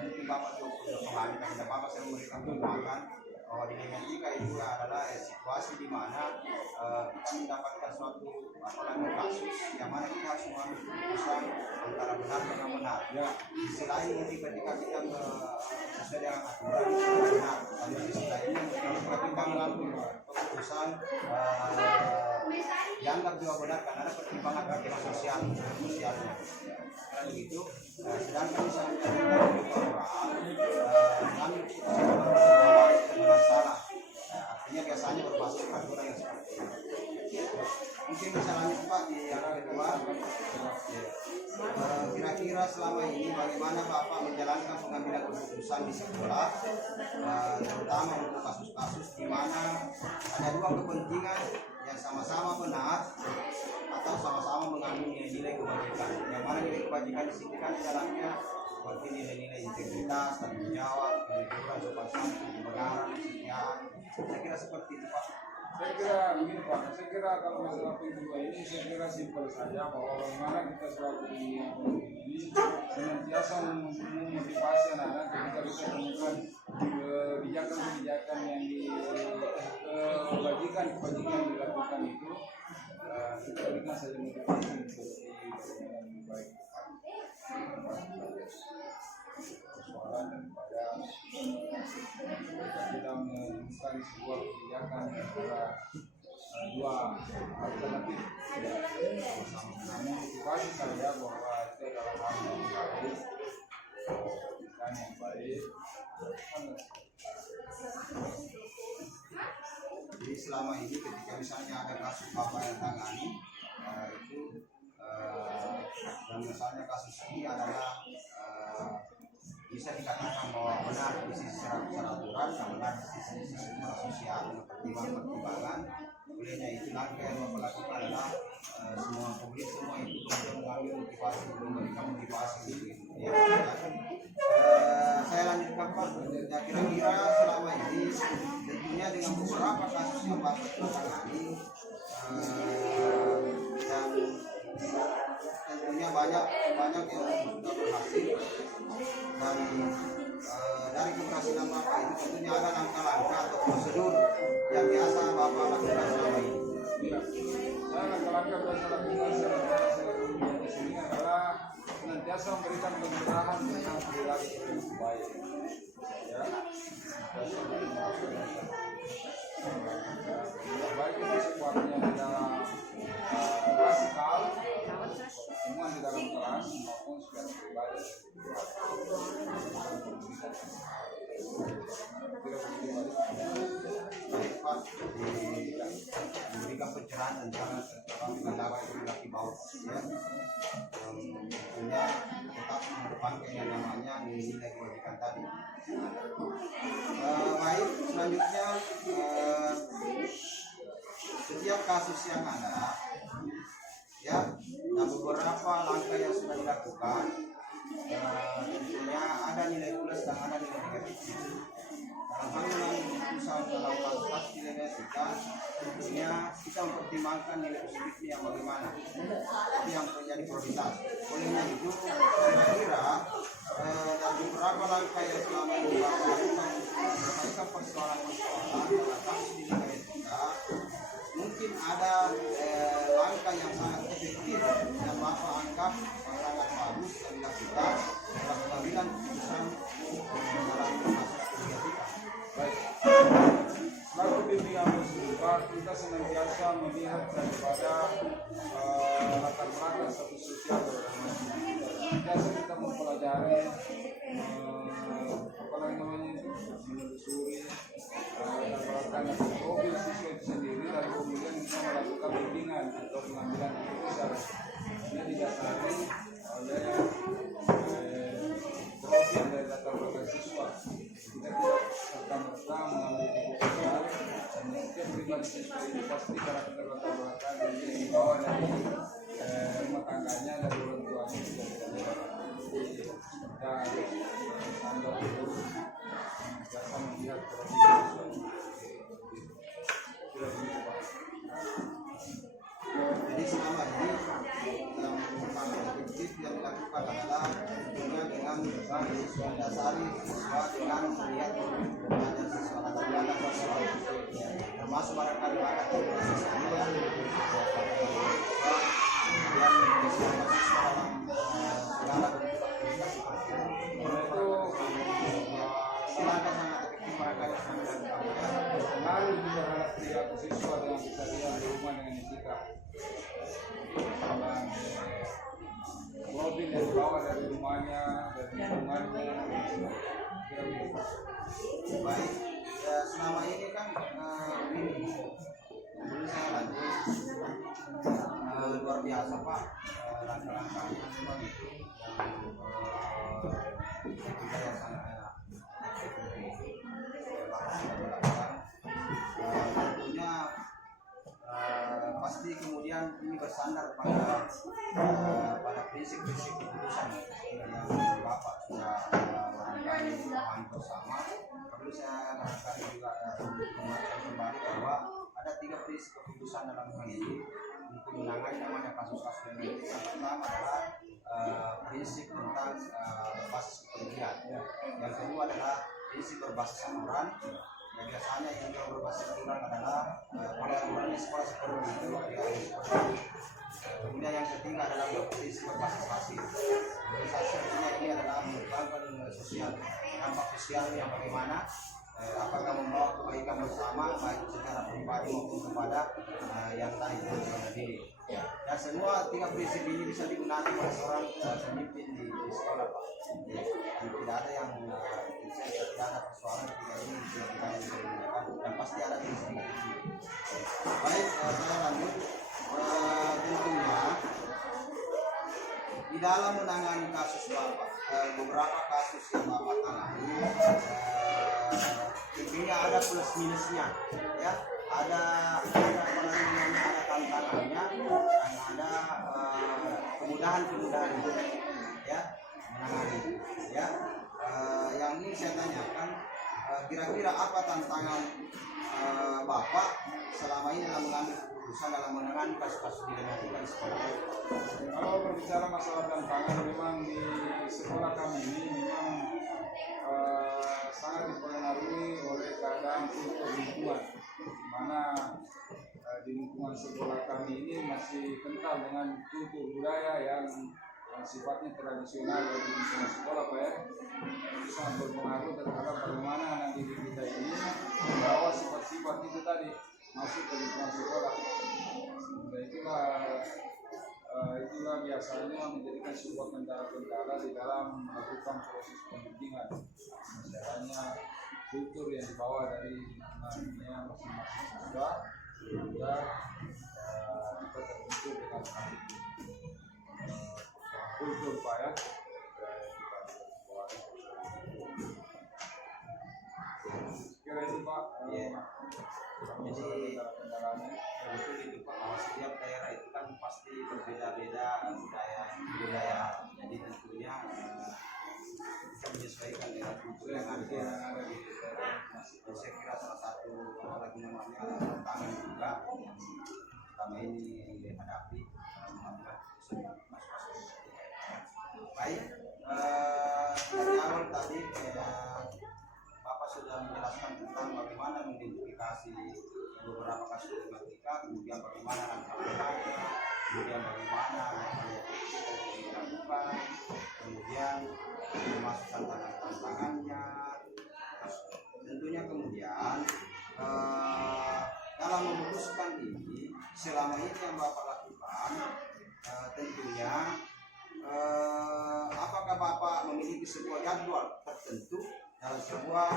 mungkin Bapak sudah pahami karena Bapak sering memberikan penguatan bahwa nilai etika itu adalah situasi di mana kita mendapatkan suatu kasus yang mana kita harus mengambil keputusan antara benar dengan benar. Ya. Selain mungkin ketika kita sesuai dengan aturan benar, tapi di sisi lainnya ketika kita mengambil keputusan dianggap juga benar karena ada pertimbangan keadilan sosialnya. Karena begitu, sedangkan misalnya kita moral mengambil keputusan dengan salah, artinya biasanya berbasis aturan yang seperti ini. Mungkin misalnya Pak di yang kedua, kira-kira selama ini bagaimana Bapak menjalankan pengambilan keputusan di sekolah, terutama untuk kasus-kasus di mana ada dua kepentingan yang sama-sama benar atau sama-sama mengandung nilai kebajikan. Yang mana nilai kebajikan di sini kan di dalamnya seperti nilai-nilai integritas, tanggung jawab, kejujuran, sopan santun, kebenaran, kesetiaan. Saya kira seperti itu Pak. Saya kira begini Pak, saya kira kalau masalah kedua ini saya kira simpel saja bahwa bagaimana kita selaku ini senantiasa memotivasi anak-anak ketika kita temukan kebijakan-kebijakan yang kebajikan yang dilakukan itu, kita berikan saja motivasi seperti yang baik persoalan daripada kita menemukan sebuah kebijakan antara dua alternatif sama-sama motivasi saja bahwa itu adalah hal yang baik, kebijakan yang baik. Jadi selama ini ketika misalnya ada kasus Bapak yang tangani itu dan misalnya kasus ini adalah bisa dikatakan bahwa benar di sisi secara aturan, dan benar di sisi secara sosial dengan pertimbangan. Olehnya itu langkah yang Bapak lakukan adalah semua publik semua itu kemudian mengambil motivasi, memberikan motivasi gitu. Ya, saya lanjutkan Pak. Ya, kira-kira selama ini tentunya dengan beberapa kasus yang Bapak tangani dan tentunya banyak yang sudah berhasil dan dari keberhasilan Bapak ini tentunya ada langkah-langkah atau prosedur yang biasa Bapak lakukan selama ini. Saya langkah-langkah biasa lakukan selama di sini adalah senantiasa memberikan pencerahan tentang perilaku yang baik. Ya, baik itu sifatnya di dalam klasikal, semua di dalam kelas maupun secara pribadi. Baik Pak, memberikan pencerahan tentang mengendarai perilaku baik ya, tentunya tetap mengedepankan yang namanya nilai kebajikan tadi. Baik, selanjutnya setiap kasus yang ada ya, dan beberapa langkah yang sudah dilakukan tentunya ada nilai plus dan ada nilai negatif. Dalam hal mengambil keputusan dalam kasus nilai etika, tentunya kita mempertimbangkan nilai positifnya yang bagaimana, itu yang menjadi prioritas. Olehnya itu, kira-kira dari beberapa langkah yang selama ini lakukan menyelesaikan persoalan-persoalan dalam kasus nilai etika, mungkin ada langkah yang sangat efektif yang Bapak anggap sangat bagus yang dilakukan dalam pengambilan keputusan dalam masalah etika. Baik, selaku bimbingan berserupa, kita senantiasa melihat daripada latar belakang satu sosial biasa kita mempelajari apa namanya itu, menelusuri latar belakang profil siswa itu sendiri, lalu kemudian kita melakukan bimbingan atau pengambilan keputusan. Ini didasari oleh profil dari latar belakang siswa. Kita tidak serta-merta mengambil keputusan dan setiap pribadi siswa ini pasti karakter latar belakang yang dibawa dari rumah tangganya, dari orang tuanya juga tidak dan standar itu biasa melihat profil siswa. Jadi selama ini yang paling efektif yang dilakukan adalah tentunya dengan mendasari siswa dengan melihat belajar siswa atau belajar siswa, termasuk barangkali bakat siswa yang siswa dalam segala bentuk aktivitas seperti itu. Silakan sangat efektif barangkali sangat Pengaruh juga terhadap perilaku siswa dengan kesadaran di rumah dengan etika. Profil yang dibawa dari rumahnya, dari lingkungannya, baik ya. Selama ini kan ini dulu saya lanjut luar biasa Pak, langkah-langkahnya memang itu yang juga yang sangat tentunya pasti kemudian ini bersandar pada prinsip-prinsip keputusan yang Bapak sudah barangkali pahami bersama. Perlu saya barangkali juga mengingatkan kembali bahwa ada 3 prinsip keputusan dalam hal ini untuk menangani namanya kasus-kasus yang ini. Yang pertama adalah prinsip tentang berbasis kepedulian. Yang kedua adalah prinsip berbasis aturan. Yang biasanya yang berbasis aturan adalah pada aturannya sekolah seperti itu. Kemudian yang ketiga adalah prinsip berbasis hasil. Berbasis artinya ini adalah merupakan sosial, dampak sosial yang bagaimana apakah membawa kebaikan bersama baik secara pribadi maupun kepada yang lain sendiri. Dan semua 3 prinsip ini bisa digunakan oleh seorang pemimpin di sekolah Pak. Dan tidak ada yang tidak ada persoalan ketika ini bisa digunakan dan pasti ada prinsip ini. Baik, saya lanjut. Tentunya di dalam menangani kasus Bapak beberapa kasus yang Bapak tangani intinya ada plus minusnya ya, ada apa namanya, ada tantangannya dan ada kemudahan ya menangani ya. Yang ini saya tanyakan, kira-kira apa tantangan Bapak selama ini dalam mengambil keputusan dalam menangani kasus-kasus dilematika di sekolah? Kalau berbicara masalah tantangan, memang di sekolah kami ini memang sangat dipengaruhi oleh keadaan kultur lingkungan, di mana di lingkungan sekolah kami ini masih kental dengan kultur budaya yang sifatnya tradisional dari lingkungan sekolah, Pak ya. Itu sangat berpengaruh terhadap bagaimana anak didik kita ini membawa sifat-sifat itu tadi masuk ke lingkungan sekolah. Sehingga itulah biasanya menjadikan sebuah kendala-kendala di dalam melakukan proses pembimbingan. Misalnya kultur yang dibawa dari lingkungannya masing-masing siswa, sehingga kita terbentuk dengan kultur, Pak ya. Kira itu Pak. Jadi kendalanya betul itu Pak, bahwa setiap daerah itu kan pasti berbeda-beda budaya. Jadi tentunya bisa menyesuaikan dengan kultur yang ada di daerah. Saya kira salah satu lagi namanya tantangan juga yang selama ini dihadapi mengambil keputusan masing-masing. Baik, dari awal tadi Bapak sudah menjelaskan tentang bagaimana mengidentifikasi beberapa kasus problematika, kemudian bagaimana langkah-langkahnya, kemudian bagaimana yang dilakukan, kemudian termasuk tantangan-tantangannya. Tentunya kemudian dalam memutuskan ini, selama ini yang Bapak lakukan, tentunya apakah Bapak memiliki sebuah jadwal tertentu dalam sebuah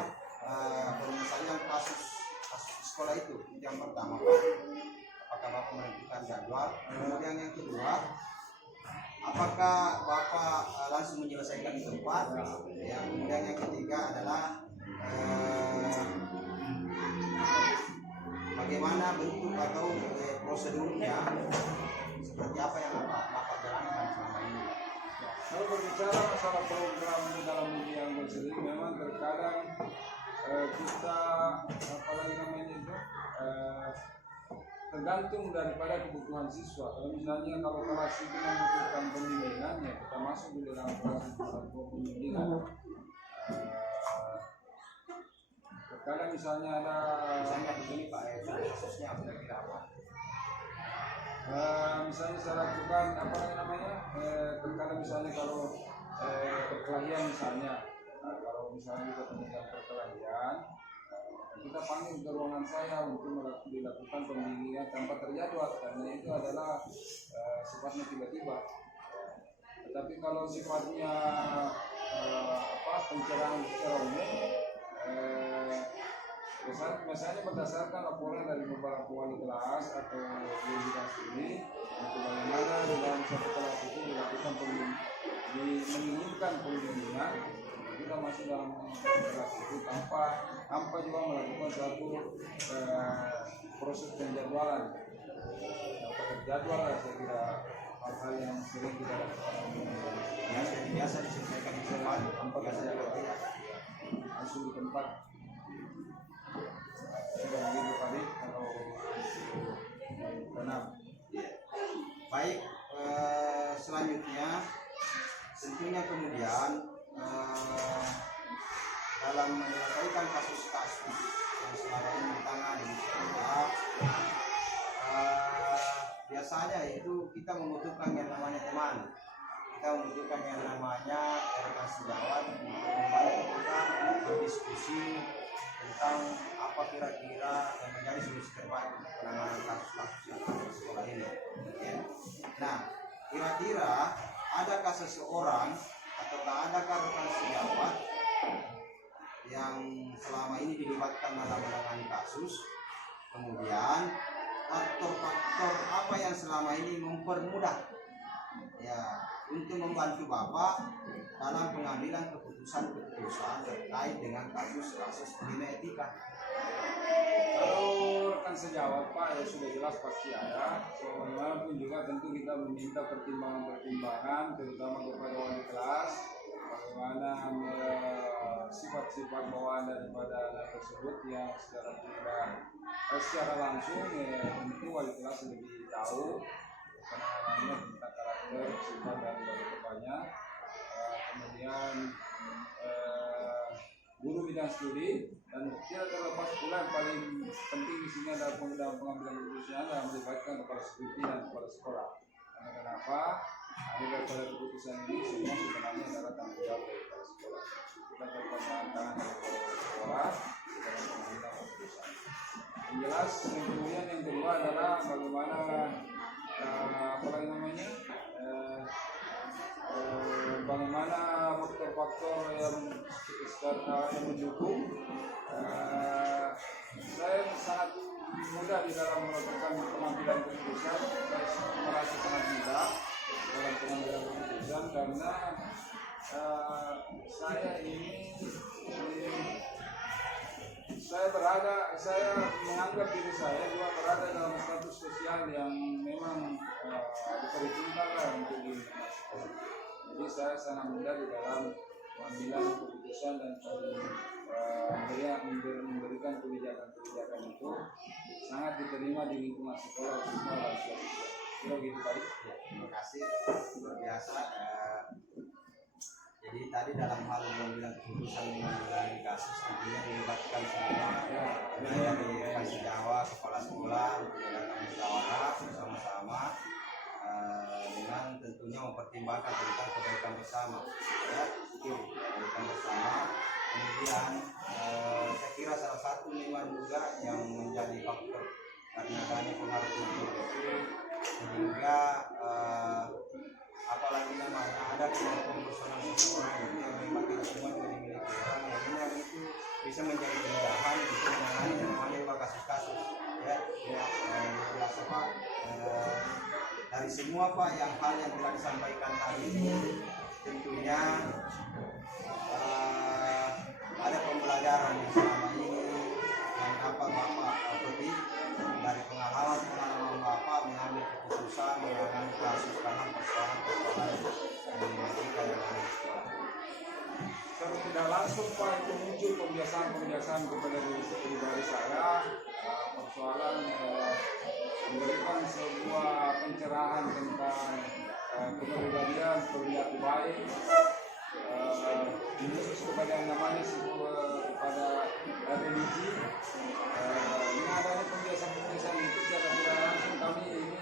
permasalahan kasus di sekolah itu? Yang pertama Pak, apakah Bapak menentukan jadwal? Kemudian yang kedua, apakah Bapak langsung menyelesaikan di tempat? Yang kemudian yang ketiga adalah bagaimana bentuk atau prosedurnya, seperti apa yang Bapak jalankan selama ini? Kalau berbicara masalah program di dalam dunia yang sendiri, memang terkadang kita apalagi namanya itu tergantung daripada kebutuhan siswa. Kalau misalnya kalau kelas itu membutuhkan pembimbingan, ya kita masuk di dalam proses pembimbingan. Terkadang misalnya ada begini Pak, kasusnya kira-kira apa? Misalnya saya lakukan apa namanya, terkadang misalnya kalau perkelahian misalnya, kalau misalnya kita temukan perkelahian, kita panggil ke ruangan saya untuk dilakukan pembimbingan tanpa terjadwal, karena itu adalah sifatnya tiba-tiba. Tetapi kalau sifatnya pencerahan secara umum, misalnya berdasarkan laporan dari beberapa wali kelas atau guru sendiri, untuk bagaimana dalam satu kelas itu dilakukan menginginkan pembimbingan, kita masuk dalam kelas itu tanpa juga melakukan suatu proses penjadwalan. Tanpa terjadwal lah, saya kira hal-hal yang sering kita lakukan biasa diselesaikan di tempat, tanpa terjadwal, langsung di tempat. Sudah begitu tadi kalau benar. Baik, selanjutnya tentunya kemudian dalam menyelesaikan kasus-kasus yang selama ini ditangani di sekolah, biasanya itu kita membutuhkan yang namanya teman, kita membutuhkan yang namanya rekan sejawat untuk membantu kita berdiskusi tentang apa kira-kira yang menjadi solusi terbaik untuk penanganan kasus-kasus yang ada di sekolah ini. Ya. Nah, kira-kira adakah seseorang atau adakah rekan sejawat yang selama ini dilibatkan dalam menangani kasus, kemudian faktor-faktor apa yang selama ini mempermudah ya untuk membantu Bapak dalam pengambilan keputusan-keputusan terkait dengan kasus-kasus kriminal etika. Kalau rekan sejawat Pak ya sudah jelas pasti ada. So bagaimanapun juga tentu kita meminta pertimbangan-pertimbangan terutama kepada wali kelas bagaimana sifat-sifat bawaan daripada anak tersebut yang secara langsung ya tentu wali kelas lebih tahu penanganannya tentang karakter, sifat dan bagaimana. Kemudian guru bidang studi dan tidak terlepas pula yang paling penting di sini adalah pengambilan keputusan yang melibatkan kepala studi dan kepala sekolah. Karena kenapa? Ada daripada keputusan ini semua sebenarnya adalah tanggung jawab dari kepala sekolah. Kita berpegang tangan dari kepala sekolah dalam pengambilan keputusan. Yang jelas kemudian yang kedua adalah bagaimana bagaimana faktor-faktor yang mendukung. Saya sangat mudah di dalam melakukan pengambilan keputusan. Saya merasa sangat mudah dalam pengambilan keputusan karena saya menganggap diri saya juga berada dalam status sosial yang memang diperhitungkan untuk di sekolah. Jadi saya sangat mudah di dalam pengambilan keputusan dan memberikan kebijakan-kebijakan itu sangat diterima di lingkungan sekolah khususnya lansia. Kira gitu Pak. Terima kasih, luar biasa. Jadi tadi dalam hal mengambil keputusan mengenai kasus tentunya melibatkan semua, mulai dari rekan sejawat, kepala sekolah, datang musyawarah bersama-sama dengan tentunya mempertimbangkan tentang kebaikan bersama, ya, kebaikan bersama. Kemudian saya kira salah satu memang juga yang menjadi faktor karena adanya pengaruh kultur itu sehingga apalagi namanya ada kelompok personal seseorang itu yang memang tidak semua juga dimiliki orang yang memang itu bisa menjadi kemudahan untuk menangani namanya kasus-kasus ya jelas Pak dari semua Pak yang hal yang telah disampaikan tadi tentunya ada pembelajaran yang selama ini yang dapat Bapak petik dari pengalaman Bapak mengambil keputusan menangani kasus karena persoalan etika yang ada di sekolah. Secara tidak langsung Pak itu muncul kebiasaan kepada diri pribadi saya persoalan memberikan sebuah pencerahan tentang kepribadian perilaku baik khusus kepada yang namanya kepada religi. Ini adanya pembiasaan-pembiasaan itu secara tidak langsung kami ini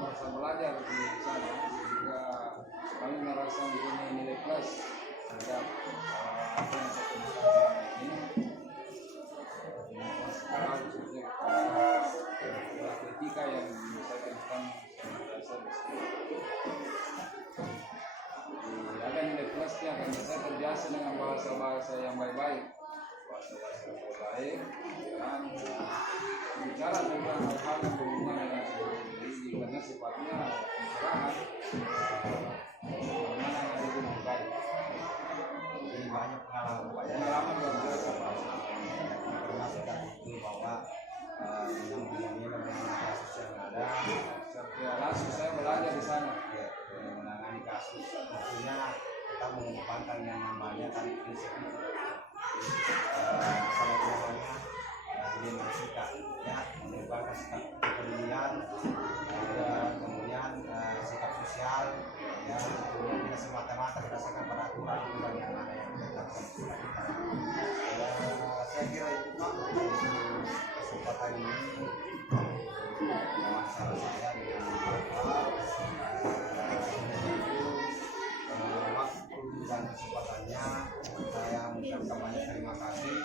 merasa belajar di sana sehingga kami merasa mempunyai nilai plus terhadap apa yang saya kemukakan ini sekarang khususnya kepada etika yang saya kemukakan merasa ada nilai plusnya karena saya terbiasa dengan bahasa-bahasa yang baik-baik dan bicara tentang hal-hal yang berhubungan dengan religi karena sifatnya pencerahan bagaimana yang ada di muka. Jadi banyak pengalaman Pak ya. Pengalaman luar biasa Pak. Karena sudah itu bahwa menangani kasus yang ada. Ya langsung saya belajar di sana. Ya, menangani kasus tentunya kita mengedepankan yang namanya tadi prinsip itu. Salah satunya dinamika ya mengedepankan sikap kepedulian kemudian sikap sosial ya tentunya tidak semata-mata berdasarkan peraturan undang yang ada yang ditetapkan saya kira itu Pak kesempatan ini masalah saya dengan Bapak waktu dan kesempatannya saya mengucapkan banyak terima kasih